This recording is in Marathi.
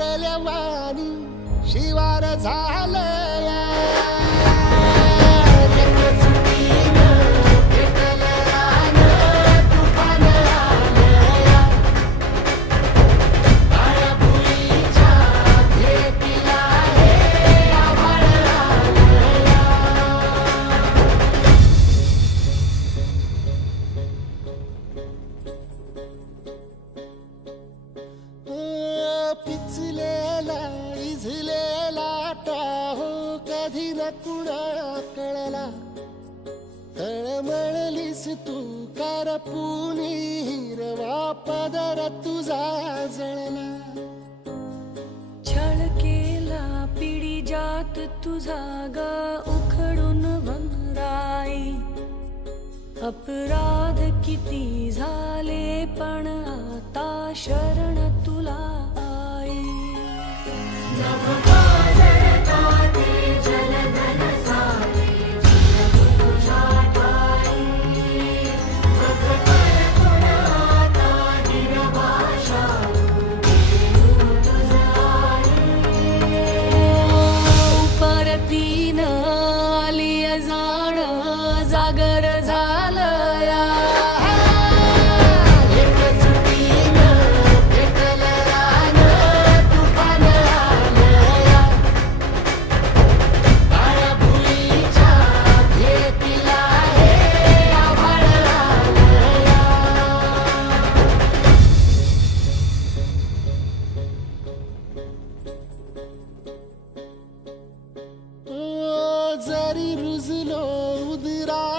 वाणी शिवार झालया. पिचलेला इझलेला टाहो कधी न कुणा कळला. तळमळलीस तू कारपुनी हिरवा पदर तुझा जळला. छळ केला पिढी जात तुझा ग उखडून वंगराई अपराध किती झाले पण आता शरण Namaha.